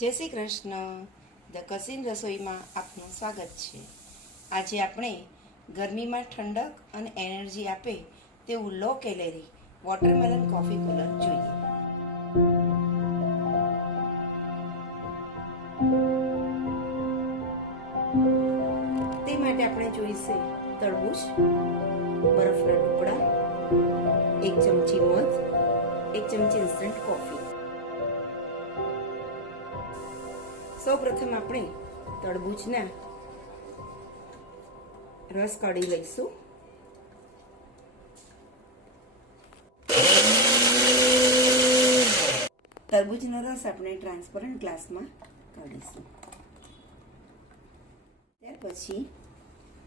જય શ્રી કૃષ્ણ. ધ કસીન રસોઈમાં આપનું સ્વાગત છે. આજે આપણે ગરમીમાં ઠંડક અને એનર્જી આપે તેવું લો કેલેરી વોટરમેલન કોફી કુલર જોઈએ. તે માટે આપણે જોઈશે તરબૂચ, બરફના ટુકડા, 1 ચમચી મધ, 1 ચમચી ઇન્સ્ટન્ટ કોફી. સૌપ્રથમ આપણે તરબૂચના રસ કાઢી લઈશું. તરબૂચનો રસ આપણે ટ્રાન્સપરન્ટ ગ્લાસમાં કાઢીશું. ત્યાર પછી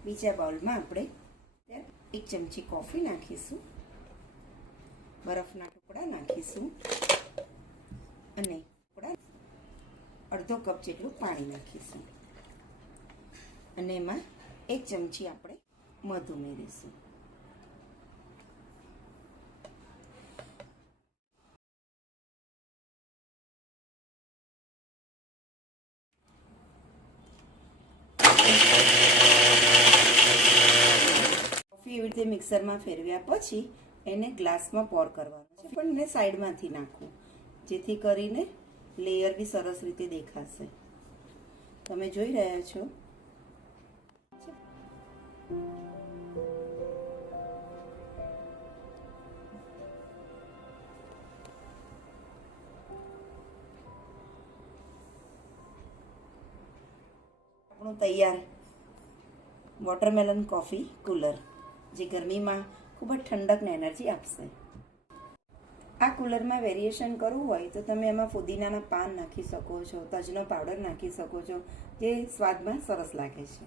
બીજા બાઉલમાં આપણે 1 ચમચી કોફી નાખીશું, બરફના ટુકડા નાખીશું અને અડધો કપ જેટલું પાણી નાખીશું અને એમાં 1 ચમચી આપણે મધ ઉમેરીશું. કોફી એવી રીતે મિક્સરમાં ફેરવ્યા પછી એને ગ્લાસમાં પોર કરવાનું છે, પણ એને સાઈડમાંથી નાખવું જેથી કરીને લેયર બી સરસ રીતે દેખાશે. તમે જોઈ રહ્યા છો. આપણું તૈયાર વોટરમેલન કોફી કુલર, જે ગરમીમાં ખૂબ જ ઠંડક ને એનર્જી આપશે. આ કુલરમાં વેરિએશન કરવું હોય તો તમે એમાં ફુદીનાના પાન નાખી શકો છો, તજનો પાવડર નાખી શકો છો, જે સ્વાદમાં સરસ લાગે છે.